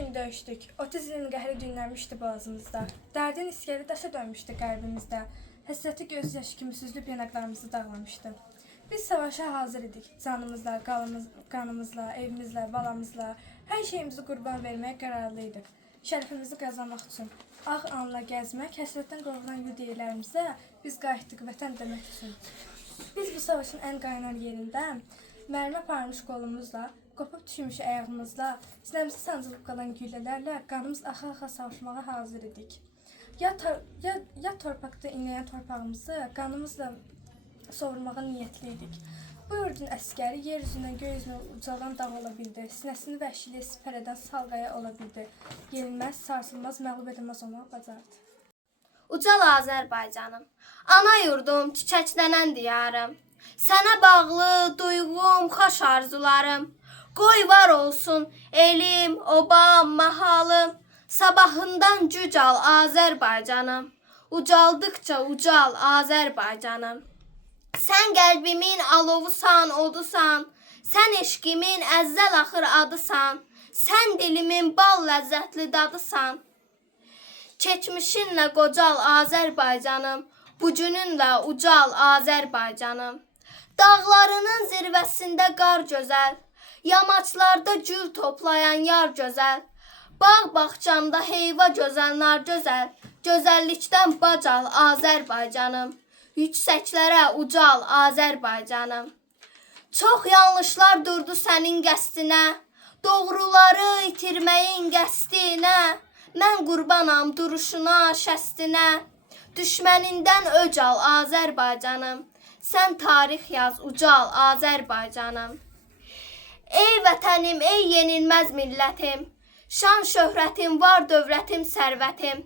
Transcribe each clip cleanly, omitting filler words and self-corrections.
gün döyüşdük. 30 ilin qəhri düynənmişdi boğazımızda. Dərdin iskeli daşa dönmüşdü qəlbimizdə. Həsrəti göz yaşı kimi süzülüb yanaqlarımızı dağlamışdı. Biz savaşa hazır idik. Canımızla, qanımızla, evimizlə, balamızla, hər şeyimizi qurban verməyə qərarlıydıq. Şərəfimizi qazanmaq üçün. Ağ anla gəzmək, həsrətdən qovulan yudiyələrimizə biz qayıtdıq vətən demək üçün. Biz bu savaşın ən qaynar yerində mərmə aparmış qolumuzla, qopub düşmüş ayağımızla, sinəmizə sancılıb qalan güllələrlə qanımız axa-axa savaşmağa hazır idik. Ya torpaqda inləyən torpağımızı qanımızla sovurmağa niyyətliydik. Bu yurdun əskəri yer üzündən göy üzünə ucalan dağ ola bildi. Sinəsini vəhşiliyə sipər edən salqaya ola bildi. Yenilməz, sarsılmaz, məğlub edilməz olmaq bacardı. Ucal Azərbaycanım, ana yurdum, çiçəklənən diyarım. Sənə bağlı duyğum, xoş arzularım. Qoy var olsun elim, obam, mahalım. Sabahından cücal Azərbaycanım. Ucaldıqca ucal Azərbaycanım. Sən qəlbimin alovusan, odusan. Sən eşqimin əzəl axır adısan. Sən dilimin bal ləzzətli dadısan. Keçmişinlə qocal Azərbaycanım. Bugününlə ucal Azərbaycanım. Dağlarının zirvəsində qar gözəl. Yamaçlarda gül toplayan yar gözəl. Bağ bağçamda heyva gözəl, nar gözəl. Gözəllikdən bacal Azərbaycanım. Yüksəklərə ucal Azərbaycanım. Çox yanlışlar durdu sənin qəsdinə. Doğruları itirməyin qəsdinə. Mən qurbanam duruşuna, şəstinə. Düşmənindən öcal Azərbaycanım. Sən tarix yaz ucal Azərbaycanım. Ey vətənim, ey yenilməz millətim. Şan şöhrətim var, dövlətim, sərvətim.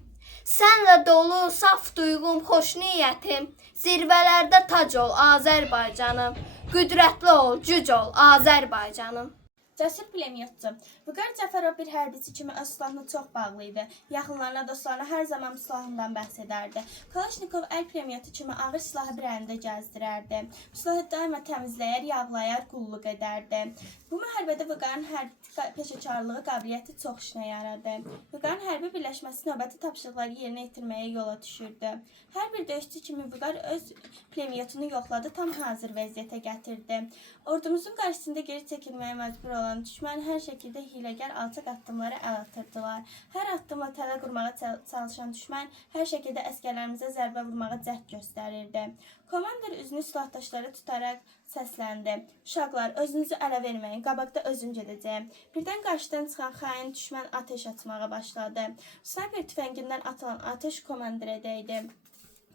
Sənlə dolu, saf duyğum, xoş niyyətim. Zirvələrdə tac ol Azərbaycanım. Qüdrətli ol, cüc ol Azərbaycanım. Cəsur pulemyotçu. Vüqar Cəfərov bir hərbiçi kimi öz silahına çox bağlı idi. Yaxınlarına, dostlarına hər zaman silahından bəhs edərdi. Kalaşnikov əl pulemyotu kimi ağır silahı bir əlində gəzdirərdi. Bu silahı daima təmizləyər, yağlayar, qulluq edərdi. Bu müharibədə Vüqarın hərbi peşəkarlığı qabiliyyəti çox işinə yaradı. Vüqarın hərbi birləşməsi növbəti tapşırıqları yerinə yetirməyə yola düşürdü. Hər bir döyüşçü kimi Vüqar öz pulemyotunu yoxladı, tam hazır vəziyyətə gətirdi. Ordumuzun qarşısında geri çəkilməyə məcbur olan düşmən hər şəkildə hiləgər alçaq addımlara əl atırdılar. Hər addımla tələ qurmağa çalışan düşmən hər şəkildə əskərlərimizə zərbə vurmağa cəhd göstərirdi. Komandir üzünü silahdaşlara tutaraq səsləndi. Uşaqlar, özünüzü ələ verməyin, qabaqda özüm gedəcəyim. Birdən qarşıdan çıxan xain düşmən ateş açmağa başladı. Snayper tüfəngindən atılan ateş komandirə dəydi.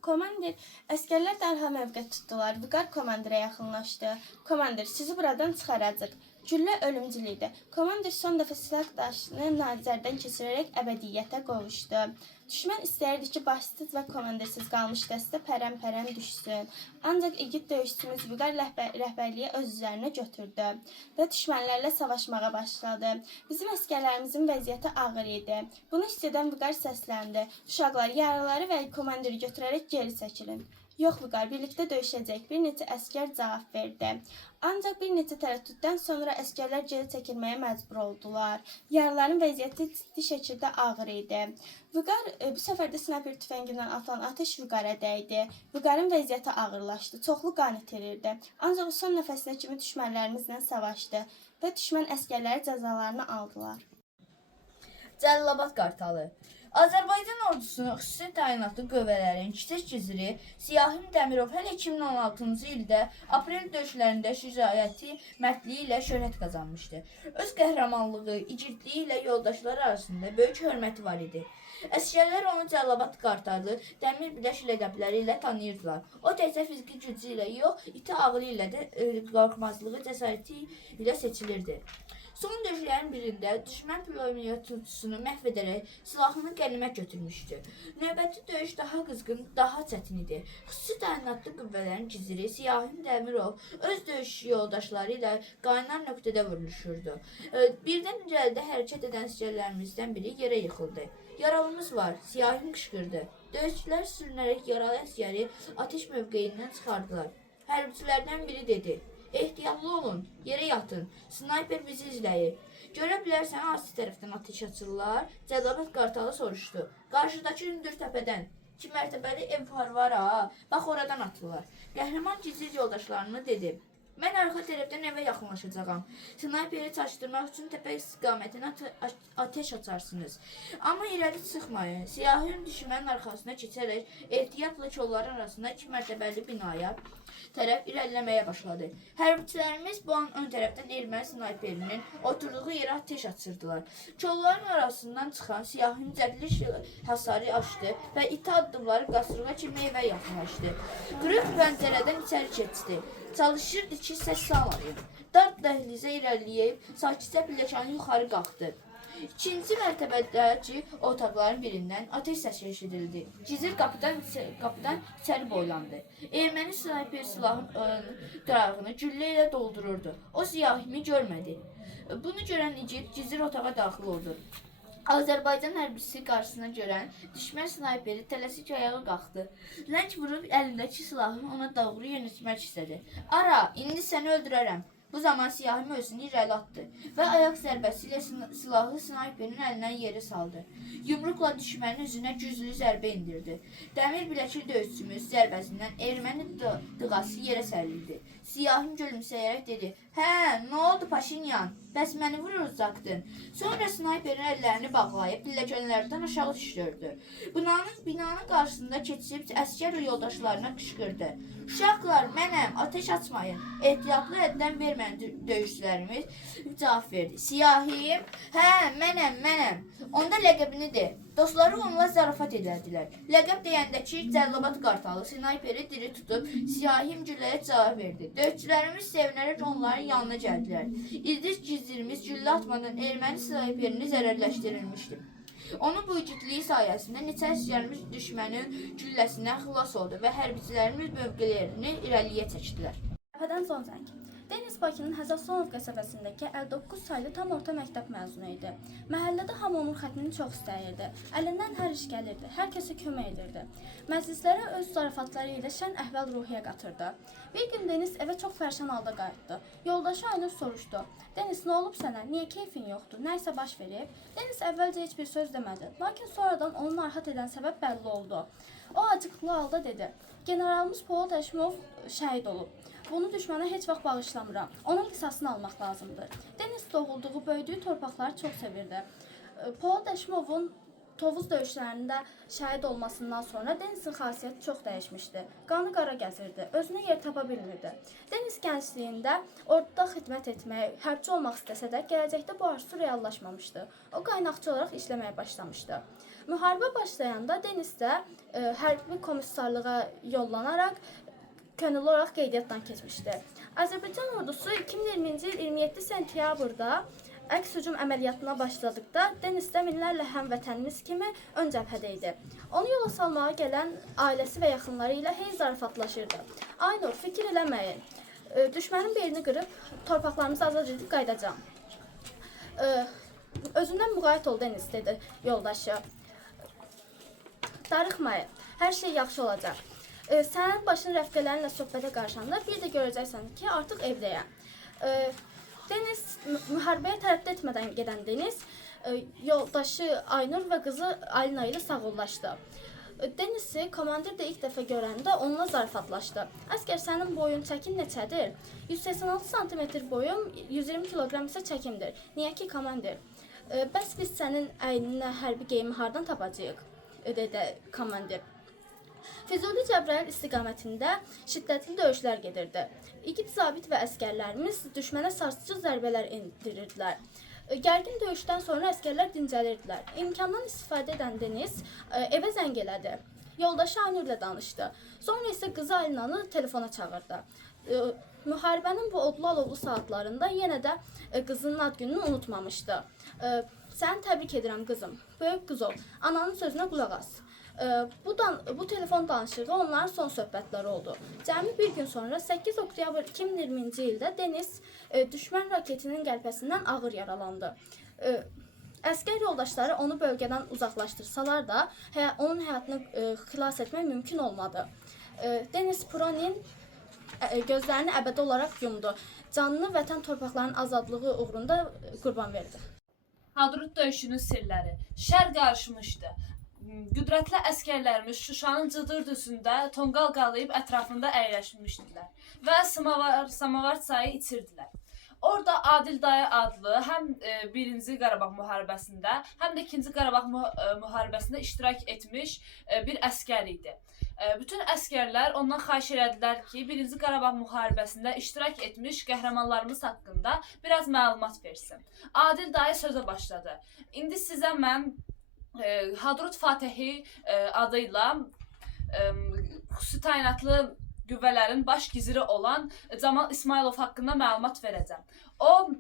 Komandir, əskərlər dərhal mövqe tutdular. Vüqar komandirə yaxınlaşdı. Komandir, sizi buradan çıxaracaq. Güllə ölümcül idi. Komandir son dəfə silah daşını nazərdən keçirərək əbədiyyətə qovuşdu. Düşmən istəyirdi ki, başsız və komandirsiz qalmış dəstə pərən-pərən düşsün. Ancaq igid döyüşçümüz Vüqar rəhbərliyi öz üzərinə götürdü və düşmənlərlə savaşmağa başladı. Bizim əskərlərimizin vəziyyəti ağır idi. Bunu hiss edən Vüqar səsləndi. Uşaqlar, yaraları və komandiri götürərək geri çəkilin. Yox Vüqar, birlikdə döyüşəcək. Bir neçə əskər cavab verdi. Ancaq bir neçə tərəddüddən sonra əskərlər geri çəkilməyə məcbur oldular. Yaraların vəziyyəti ciddi şəkildə ağır idi. Vüqar bu səfər də snayper tüfəngindən atılan ateş Vüqara dəydi. Vüqarın vəziyyəti ağırlaşdı, çoxlu qan itirirdi. Ancaq o son nəfəsinə kimi düşmənlərimizlə savaşdı və düşmən əskərləri cəzalarını aldılar. Cəlilabad Qartalı. Azərbaycan ordusunun xüsusi təyinatlı qüvvələrin kiçik giziri Siyahim Dəmirov hələ 2016-cı ildə aprel döyüşlərində şücaəti, mərdliyi ilə şöhrət qazanmışdı. Öz qəhrəmanlığı, igidliyi ilə yoldaşları arasında böyük hörməti var idi. Əsgərlər onu Cəlilabad Qartalı, Dəmir Biləş ləqəbləri ilə tanıyırdılar. O təkcə fiziki gücü ilə yox, iti ağlı ilə də qorxmazlığı, cəsarəti ilə seçilirdi. Son döyüşlərin birində düşmən pulemyotçusunu məhv edərək silahını qənimət götürmüşdü. Növbəti döyüş daha qızğın, daha çətin idi. Xüsusi təyinatlı qüvvələrin giziri Siyahim Dəmirov öz döyüş yoldaşları ilə qaynar nöqtədə vuruşurdu. Birdən irəlidə hərəkət edən əsgərlərimizdən biri yerə yıxıldı. Yaralımız var, Siyahim qışqırdı. Döyüşçülər sürünərək yaralı əsgəri ateş mövqeyindən çıxardılar. Hərbçilərdən biri dedi: Ehtiyatlı olun, yerə yatın, snayper bizi izləyir. Görə bilərsən hansı tərəfdən atəş açırlar? Cəlilabad Qartalı soruşdu. Qarşıdakı hündür təpədən. 2 mərtəbəli ev var ha. Bax oradan atırlar. Qəhrəman gizli yoldaşlarına dedi. Mən arxa tərəfdən evə yaxınlaşacağam. Snayperi çaşdırmaq üçün təpə istiqamətinə ateş açarsınız. Amma irəli çıxmayın. Siyahın düşmənin arxasına keçərək ehtiyatla kolların arasında 2 mərtəbəli binaya tərəf irəliləməyə başladı. Hərbiçilərimiz bu an ön tərəfdən erməni snayperinin oturduğu yerə ateş açırdılar. Kolların arasından çıxan siyahın cədli hasarı açdı və iti addımları qasırğa kimi evə yaxınlaşdı. Qırıq pəncərədən içəri keçdi. Çalışırdı ki, səs salmayın. Dar dəhlizə irəliləyib, sakitcə pilləkəni yuxarı qalxdı. 2-ci mərtəbədəki otaqların birindən ateş səsi eşidildi. Gizir qapıdan içəri boylandı. Erməni snayper silahın ön qırağını güllə ilə doldururdu. O siyahimi görmədi. Bunu görən igid gizir otağa daxil oldu. Azərbaycan hərbisi qarşısına görən düşmən snayperi tələsik ayağa qalxdı. Ləng vurub əlindəki silahını ona doğru yönəltmək istədi. Ara, indi səni öldürərəm. Bu zaman siyahı özünü irəli atdı və ayaq zərbəsi ilə silahlı snayperin əlindən yeri saldı. Yumruqla düşmənin üzünə güclü zərbə indirdi. Dəmir biləkli döyüşçümüz zərbəsindən erməni dığası yerə sərildi. Siyahım gülümsəyərək dedi, hə, nə oldu Paşinyan? Bəs məni vuracaqdın. Sonra snayperin əllərini bağlayıb pilləkənlərdən aşağı düşürdü. Binanın qarşısında keçib əskər yoldaşlarına qışqırdı. Uşaqlar, mənəm, ateş açmayın. Ehtiyatlı əldən verməyən döyüşçülərimiz cavab verdi. Siyahim, hə, mənəm. Onda ləqəbini de. Dostları onunla zarafat edərdilər. Ləqəb deyəndəki Cəlilabad Qartalı snayperi diri tutub siyahim gülləyə cavab verdi. Döyüşçülərimiz sevinərək onların yanına gəldilər. İdris gizlimiz güllə atmadan erməni snayperini zərərləşdirilmişdi. Onun bu igidliyi sayəsində neçə əsgərimiz düşmənin gülləsindən xilas oldu və hərbiçilərimiz mövqələrini irəliyə çəkdilər. Təpədən son zəng. Denis Bakının Həzasonov qəsəbəsindəki 59 saylı tam orta məktəb məzunu idi. Məhəllədə hamı onun xətrini çox istəyirdi. Əlindən hər iş gəlirdi, hər kəsə kömək edirdi. Məclislərə öz zarafatları ilə şən əhval-ruhiyyə qatırdı. Bir gün Denis evə çox fərşan halda qayıtdı. Yoldaşı Aynur soruşdu. Denis, nə olub sənə? Niyə keyfin yoxdur? Nə isə baş verib? Denis əvvəlcə heç bir söz demədi. Lakin sonradan onu narahat edən səbəb bəlli oldu. O acıqlı halda dedi. Generalımız Polad Əşimov şəhid olub. Bunu düşmənə heç vaxt bağışlamıram. Onun qisasını almaq lazımdır. Denis doğulduğu, böyüdüyü torpaqları çox sevirdi. Polad Əşimovun Tovuz döyüşlərində şəhid olmasından sonra Denisin xasiyyəti çox dəyişmişdi. Qanı qara gəzirdi, özünə yer tapa bilmirdi. Denis gəncliyində orduda xidmət etmək, hərbçi olmaq istəsə də, gələcəkdə bu arzusu reallaşmamışdı. O qaynaqçı olaraq işləməyə başlamışdı. Müharibə başlayanda Denis də hərbi komissarlığa yollanaraq könüllü olaraq qeydiyyatdan keçmişdi. Azərbaycan ordusu 2020-ci il 27 sentyabrda əks hücum əməliyyatına başladıqda Denis də minlərlə həmvətənimiz kimi ön cəbhədə idi. Onu yola salmağa gələn ailəsi və yaxınları ilə hey zarafatlaşırdı. Aynur, fikir eləməyin. Düşmənin belini qırıb torpaqlarımızı azad edib qayıdacağam. Özündən müğayət ol Denis, dedi yoldaşı. Darıxmayın, hər şey yaxşı olacaq. Sənin başın rəfiqələrinlə söhbətə qarşanda bir də görəcəksən ki, artıq evdəyəm. Denis, müharibəyə tərəddüd etmədən gedən Denis, yoldaşı Aynur və qızı Alina ilə sağollaşdı. Denisi komandir də ilk dəfə görəndə onunla zarafatlaşdı. Əskər, sənin boyun çəkin neçədir? 186 cm boyum, 120 kg isə çəkimdir. Niyə ki, komandir? Bəs biz sənin əyninə hərbi geyimi hardan tapacağıq? Dedi komandir. Füzuli Cəbrayıl istiqamətində şiddətli döyüşlər gedirdi. İgid zabit və əskərlərimiz düşmənə sarsıcı zərbələr endirirdilər. Gərgin döyüşdən sonra əskərlər dincəlirdilər. İmkandan istifadə edən Denis evə zəng elədi. Yoldaşı Aynur ilə danışdı. Sonra isə qızı Alinanı telefona çağırdı. Müharibənin bu odlu-alovlu saatlarında yenə də qızının ad gününü unutmamışdı. Səni təbrik edirəm qızım. Böyük qız ol. Ananın sözünə qulaq as. Bu telefon danışığı onların son söhbətləri oldu. Cəmi bir gün sonra 8 oktyabr 2020-ci ildə Denis düşmən raketinin qəlpəsindən ağır yaralandı. Əskər yoldaşları onu bölgədən uzaqlaşdırsalar da onun həyatını xilas etmək mümkün olmadı. Denis Pronin gözlərini əbədi olaraq yumdu. Canını vətən torpaqlarının azadlığı uğrunda qurban verdi. Hadrut döyüşünün sirləri. Şər qarışmışdı. Qüdrətli əskərlərimiz Şuşanın cıdır düzündə tonqal qalayıb ətrafında əyləşmişdilər və samavar çayı içirdilər. Orada Adil Dayı adlı həm 1-ci Qarabağ müharibəsində, həm də 2-ci Qarabağ müharibəsində iştirak etmiş bir əskər idi. Bütün əskərlər ondan xahiş elədilər ki, 1-ci Qarabağ müharibəsində iştirak etmiş qəhrəmanlarımız haqqında biraz məlumat versin. Adil Dayı sözə başladı. İndi sizə mən Hadrut Fatehi adıyla xüsusi təyinatlı qüvvələrin baş giziri olan Camal İsmailov haqqında məlumat verəcəm. O,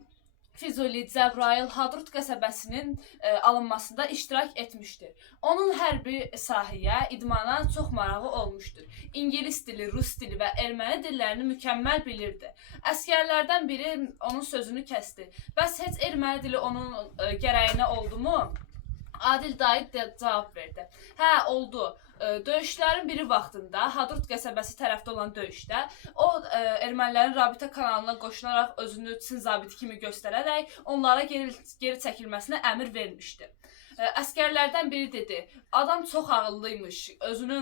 Füzuli, Cəbrayıl, Hadrut qəsəbəsinin alınmasında iştirak etmişdir. Onun hərbi sahəyə, idmana çox marağı olmuşdur. İngilis dili, rus dili və erməni dillərini mükəmməl bilirdi. Əskərlərdən biri onun sözünü kəsdi. Bəs heç erməni dili onun gərəyinə oldu mu? Adil Dayı cavab verdi. Hə, oldu. Döyüşlərin biri vaxtında, Hadrut qəsəbəsi tərəfdə olan döyüşdə, o ermənilərin rabitə kanalına qoşularaq özünü Çin zabiti kimi göstərərək onlara geri çəkilməsinə əmr vermişdi. Əskərlərdən biri dedi, adam çox ağıllıymış, özünü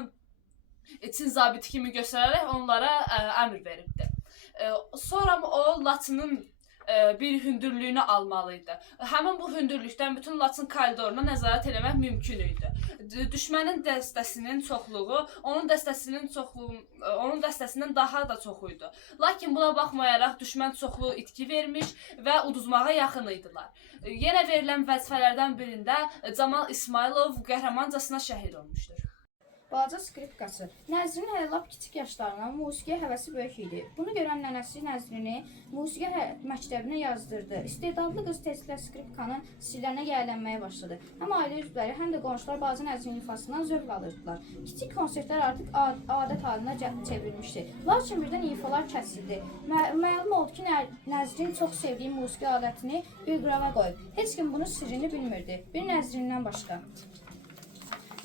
Çin zabiti kimi göstərərək onlara əmr veribdi. Sonra o Laçının bir hündürlüyünü almalıydı. Həmin bu hündürlükdən bütün Laçın koridoruna nəzarət eləmək mümkün idi. Düşmənin dəstəsinin çoxluğu onun dəstəsindən daha da çox idi. Lakin buna baxmayaraq düşmən çoxlu itki vermiş və uduzmağa yaxın idilər. Yenə verilən vəzifələrdən birində Camal İsmailov qəhrəmancasına şəhid olmuşdur. Balaca skripkası. Nəzrin hələ lap kiçik yaşlarından musiqiyə həvəsi böyük idi. Bunu görən nənəsi Nəzrini musiqi məktəbinə yazdırdı. İstedadlı qız tezliklə skripkanın sirlərinə yiyələnməyə başladı. Həm ailə üzvləri, həm də qonşular balaca Nəzrinin ifasından zövq alırdılar. Kiçik konsertlər artıq adət halına çevrilmişdi. Lakin birdən ifalar kəsildi. Məlum oldu ki, Nəzrin çox sevdiyi musiqi alətini bir qırava qoyub. Heç kim bunun sirrini bilmirdi. Bir Nəzrindən başqa.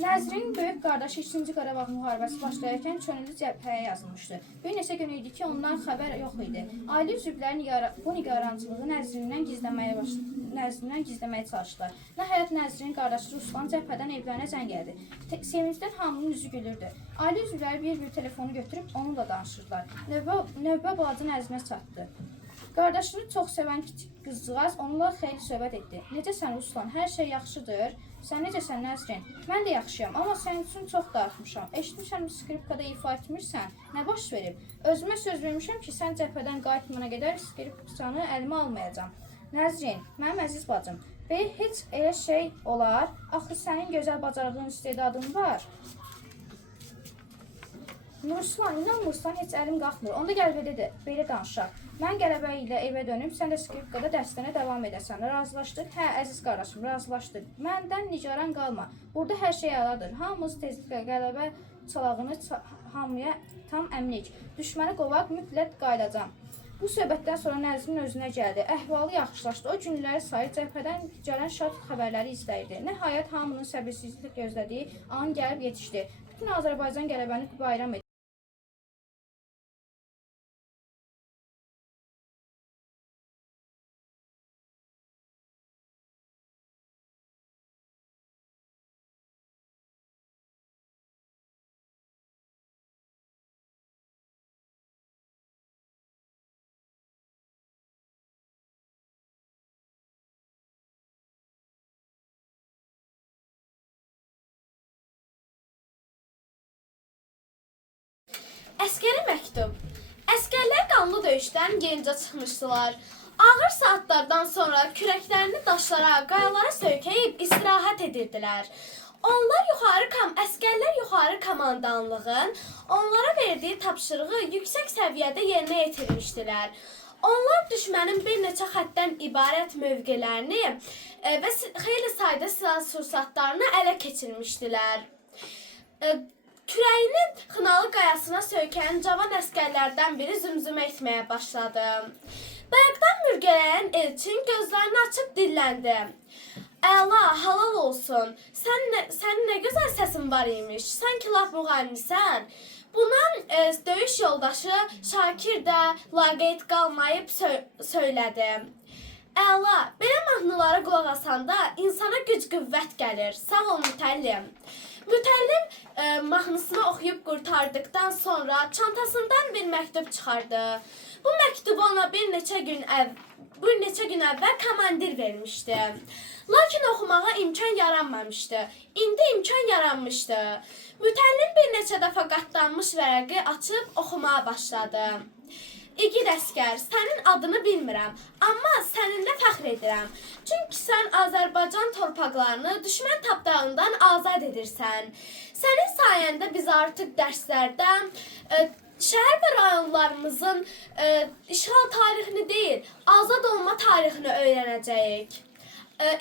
Nəzrin böyük qardaşı 2-ci Qarabağ müharibəsi başlayarkən könüllü cəbhəyə yazılmışdı. Bir neçə gün idi ki, ondan xəbər yox idi. Ailə üzvləri bu nigarançılığı Nəzrindən gizləməyə çalışdılar. Nəhayət Nəzrinin qardaşı Ruslan cəbhədən evlərinə zəng gəldi. Sevincdən hamının üzü gülürdü. Ailə üzvləri bir telefonu götürüb onunla danışırdılar. Növbə balaca Nəzrinə çatdı. Qardaşını çox sevən kiçik qızcığaz onunla xeyli söhbət etdi. Necəsən Ruslan? Hər şey yaxşıdır? Sən necəsən Nəzrin? Mən də yaxşıyam, amma sənin üçün çox darıxmışam. Eşitmişəm skripkada ifa etmirsən. Nə baş verib? Özümə söz vermişəm ki, sən cəbhədən qayıtmana qədər skripkanı əlimə almayacam. Nəzrin, mənim əziz bacım, heç elə şey olar? Axı sənin gözəl bacarığın, istedadın var. Ruslan, inanmırsan, heç əlim qalxmır. Onda gəl belə danışaq. Mən qələbə ilə evə dönüb, sən də skripkada dərslərinə davam edəsən. Razılaşdıq? Hə, əziz qardaşım, razılaşdıq. Məndən nigaran qalma. Burada hər şey əladır. Hamımız tezliklə qələbə çalağını hamıya tam əminik. Düşməni qovaq, mütləq qayıdacam. Bu söhbətdən sonra Nəzrin özünə gəldi. Əhvalı yaxşılaşdı. O günləri sayır, cəbhədən gələn şad xəbərləri istəyirdi. Nəhayət hamının səbirsizliklə gözlədiyi an gəlib yetişdi. Bütün Azərbaycan qələbəni bayram edir. Əskəri məktub. Əskərlər qanlı döyüşdən yenicə çıxmışdılar. Ağır saatlardan sonra kürəklərini daşlara, qayalara söykəyib istirahət edirdilər. Əskərlər yuxarı komandanlığın onlara verdiyi tapşırığı yüksək səviyyədə yerinə yetirmişdilər. Onlar düşmənin bir neçə xəttdən ibarət mövqelərini və xeyli sayda silah-sursatlarını ələ keçirmişdilər. Kürəyini xınalı qayasına söykəyən cavan əskərlərdən biri zümzümə etməyə başladı. Bayaqdan mürgələyən Elçin gözlərini açıb dilləndi. Əla, halal olsun. Sənin nə gözəl səsin var imiş. Sən ki, laf müğənnisən. Bundan döyüş yoldaşı Şakir də laqeyd qalmayıb söylədi. Əla, belə mahnılara qulaq asanda insana güc-qüvvət gəlir. Sağ ol mütəllim. Mütəllim mahnısını oxuyub qurtardıqdan sonra çantasından bir məktub çıxardı. Bu məktubu ona bir neçə gün əvvəl komandir vermişdi. Lakin oxumağa imkan yaranmamışdı. İndi imkan yaranmışdı. Mütəllim bir neçə dəfə qatlanmış vərəqi açıb oxumağa başladı. İgid əskər, sənin adını bilmirəm, amma səninlə fəxr edirəm. Çünki sən Azərbaycan torpaqlarını düşmən tapdağından azad edirsən. Sənin sayəndə biz artıq dərslərdən şəhər və rayonlarımızın işğal tarixini deyil, azad olma tarixini öyrənəcəyik.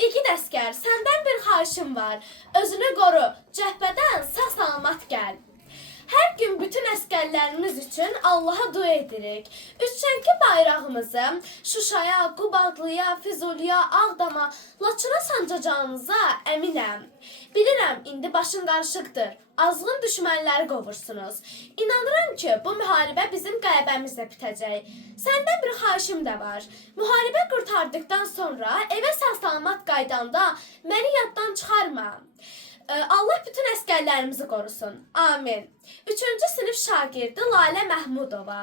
İgid əskər, səndən bir xahişim var. Özünü qoru, cəhbədən sağ-salamat gəl. Hər gün bütün əskərlərimiz üçün Allaha dua edirik. Üçrəngli bayrağımızı Şuşaya, Qubadlıya, Füzuliyə, Ağdama, Laçına sancacağınıza əminəm. Bilirəm, indi başın qarışıqdır. Azğın düşmənləri qovursunuz. İnanıram ki, bu müharibə bizim qələbəmizlə bitəcək. Səndən bir xahişim də var. Müharibə qurtardıqdan sonra evə sağ-salamat qaydanda məni yaddan çıxarma. Allah bütün əskərlərimizi qorusun. Amin. 3-cü sinif şagirdi Lalə Məhmudova.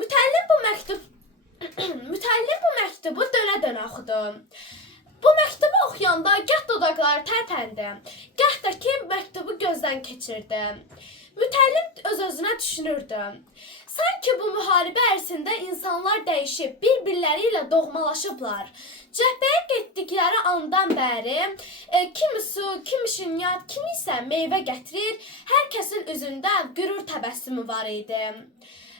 Mütəllim bu məktubu dönə-dönə oxudu. Bu məktubu oxuyanda gah dodaqları tərpəndi, gah da ki məktubu gözdən keçirdi. Mütəllim öz-özünə düşünürdü. Sanki bu müharibə ərzində insanlar dəyişib, bir-birləri ilə doğmalaşıblar. Cəhbəyə getdikləri andan bəri kimi su, kimi şinyat, kimi isə meyvə gətirir, hər kəsin üzündə qürur təbəssümü var idi.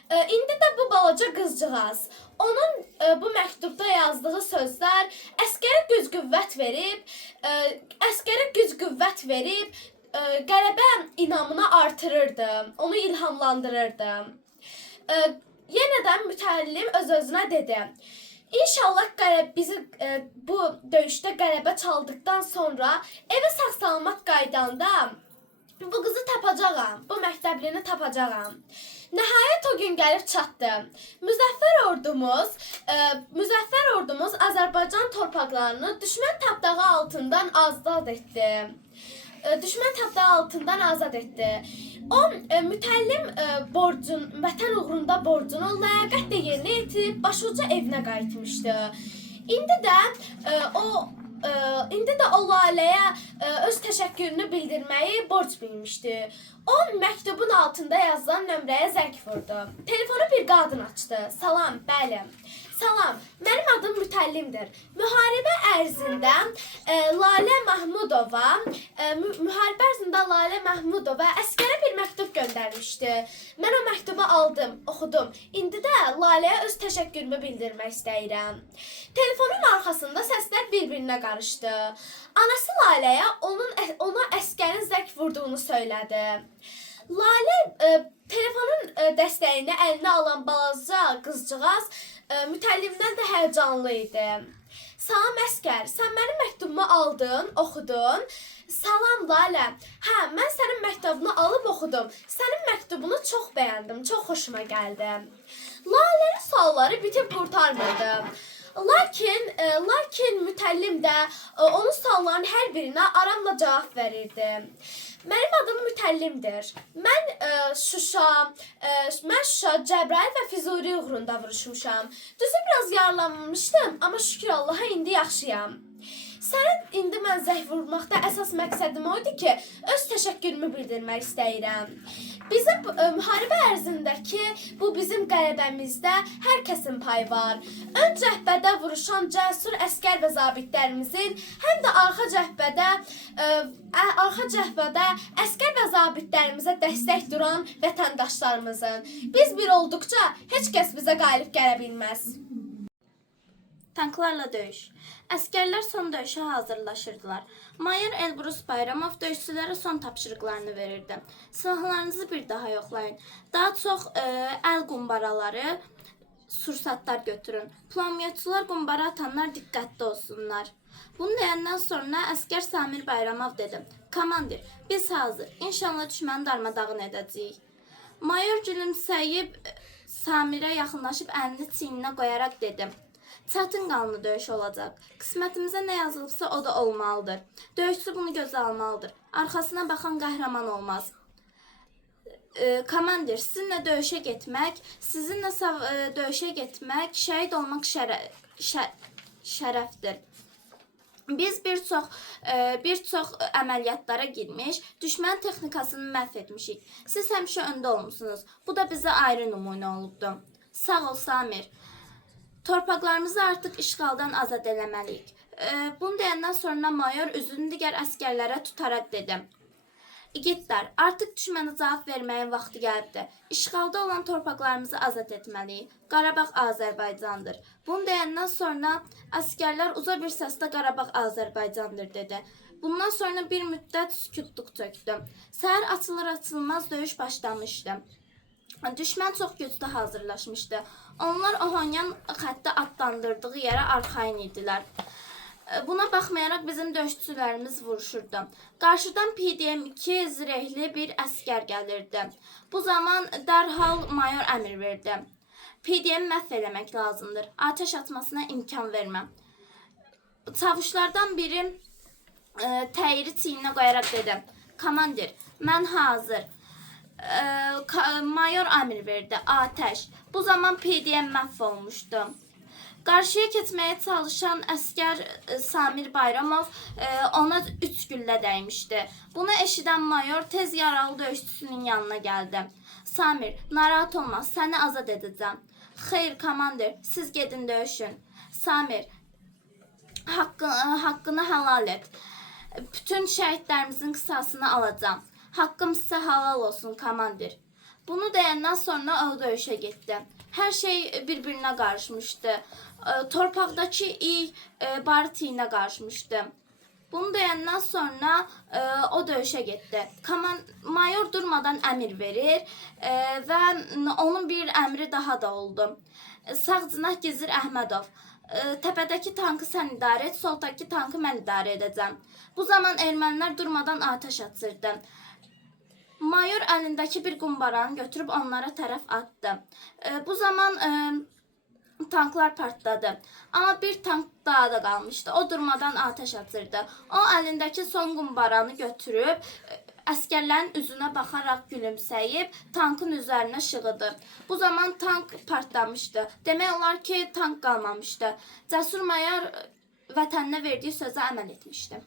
İndi də bu balaca qızcığaz, onun bu məktubda yazdığı sözlər əskərə güc-qüvvət verib, qələbə inamını artırırdı, onu ilhamlandırırdı. Yenə də mütəllim öz-özünə dedi. İnşallah bizi bu döyüşdə qələbə çaldıqdan sonra evə sağ-salamat qaydanda bu qızı tapacağam, bu məktəblini tapacağam. Nəhayət o gün gəlib çatdı. Müzəffər ordumuz Azərbaycan torpaqlarını düşmən tapdağı altından azad etdi. O mütəllim vətən uğrunda borcunu ləyaqətlə yerinə yetirib başuca evinə qayıtmışdı. İndi də o Laləyə öz təşəkkürünü bildirməyi borc bilmişdi. O məktubun altında yazılan nömrəyə zəng vurdu. Telefonu bir qadın açdı. Salam, bəli. Salam, mənim adım Mütəllimdir. Müharibə ərzində Lalə Məhmudova əskərə bir məktub göndərmişdi. Mən o məktubu aldım, oxudum. İndi də Laləyə öz təşəkkürümü bildirmək istəyirəm. Telefonun arxasında səslər bir-birinə qarışdı. Anası Laləyə ona əskərin zəng vurduğunu söylədi. Lalə telefonun dəstəyini əlinə alan balaca qızcığaz mütəllimdən də həyəcanlı idi. Salam əskər, sən mənim məktubumu aldın, oxudun. Salam Lalə, hə, mən sənin məktubunu alıb oxudum. Sənin məktubunu çox bəyəndim, çox xoşuma gəldi. Lalənin sualları bitib qurtarmadı. Lakin mütəllim də onun suallarının hər birinə aramla cavab verirdi. Mənim adım Mütəllimdir. Mən Şuşa, Cəbrayıl və Füzuli uğrunda vuruşmuşam. Düzü biraz yaralanmışdım, amma şükür Allaha indi yaxşıyam. Sənin indi mən zəng vurmaqda əsas məqsədim o idi ki, öz təşəkkürümü bildirmək istəyirəm. Bizim müharibə ərzindəki bu bizim qələbəmizdə hər kəsin payı var. Ön cəhbədə vuruşan cəsur əskər və zabitlərimizin, həm də arxa cəhbədə əskər və zabitlərimizə dəstək duran vətəndaşlarımızın. Biz bir olduqca heç kəs bizə qalib gələ bilməz. Tanklarla döyüş. Əskərlər son döyüşə hazırlaşırdılar. Mayor Elbrus Bayramov döyüşçülərə son tapşırıqlarını verirdi. Silahlarınızı bir daha yoxlayın. Daha çox əl qumbaraları, sursatlar götürün. Pulemyotçular qumbara atanlar diqqətli olsunlar. Bunu deyəndən sonra əskər Samir Bayramov dedi. Komandir, biz hazır. İnşallah düşməni darmadağın edəcəyik. Mayor gülümsəyib Samirə yaxınlaşıb əlini çiyninə qoyaraq dedi. Çətin qanlı döyüş olacaq. Qismətimizə nə yazılıbsa o da olmalıdır. Döyüşçü bunu gözə almalıdır. Arxasına baxan qəhrəman olmaz. Komandir, sizinlə döyüşə getmək, şəhid olmaq şərəfdir. Biz bir çox əməliyyatlara girmiş, düşmən texnikasını məhv etmişik. Siz həmişə öndə olmusunuz. Bu da bizə ayrı nümunə olubdu. Sağ ol Samir. Torpaqlarımızı artıq işğaldan azad eləməliyik. Bunu deyəndən sonra mayor üzünü digər əskərlərə tutaraq dedi. İgidlər, artıq düşmənə cavab verməyin vaxtı gəlibdir. İşğalda olan torpaqlarımızı azad etməliyik. Qarabağ Azərbaycandır. Bunu deyəndən sonra əskərlər uca bir səslə Qarabağ Azərbaycandır dedi. Bundan sonra bir müddət sükutluq çökdü. Səhər açılır-açılmaz döyüş başlamışdı. Düşmən çox güclü hazırlaşmışdı. Onlar Ohonyan xətti adlandırdığı yerə arxayın idilər. Buna baxmayaraq bizim döyüşçülərimiz vuruşurdu. Qarşıdan PDM-2 zirehli bir əskər gəlirdi. Bu zaman dərhal mayor əmr verdi. PDM-i məhv eləmək lazımdır. Atəş atmasına imkan vermə. Çavuşlardan biri təyiri çiyninə qoyaraq dedi. Komandir, mən hazır. Mayor əmr verdi. Atəş. Bu zaman PDM məhv olmuşdu. Qarşıya keçməyə çalışan əskər Samir Bayramov ona 3 güllə dəymişdi. Bunu eşidən mayor tez yaralı döyüşçüsünün yanına gəldi. Samir, narahat olma, səni azad edəcəm. Xeyr, komandir, siz gedin döyüşün. Samir, haqqını halal et. Bütün şəhidlərimizin qisasını alacağım. Haqqım sizə halal olsun, komandir. Bunu deyəndən sonra o döyüşə getdi. Hər şey bir-birinə qarışmışdı. Torpaqdakı iy barıt iyinə qarışmışdı. Bunu deyəndən sonra o döyüşə getdi. Mayor durmadan əmr verir və onun bir əmri daha da oldu. Sağcınaq Gizir Əhmədov, təpədəki tankı sən idarə et, soldakı tankı mən idarə edəcəm. Bu zaman ermənilər durmadan atəş açırdı. Mayor əlindəki bir qumbaranı götürüb onlara tərəf atdı. Bu zaman tanklar partladı. Amma bir tank daha da qalmışdı. O durmadan atəş açırdı. O əlindəki son qumbaranı götürüb əskərlərin üzünə baxaraq gülümsəyib tankın üzərinə şığıdı. Bu zaman tank partlamışdı. Demək olar ki, tank qalmamışdı. Cəsur mayor vətəninə verdiyi sözə əməl etmişdi.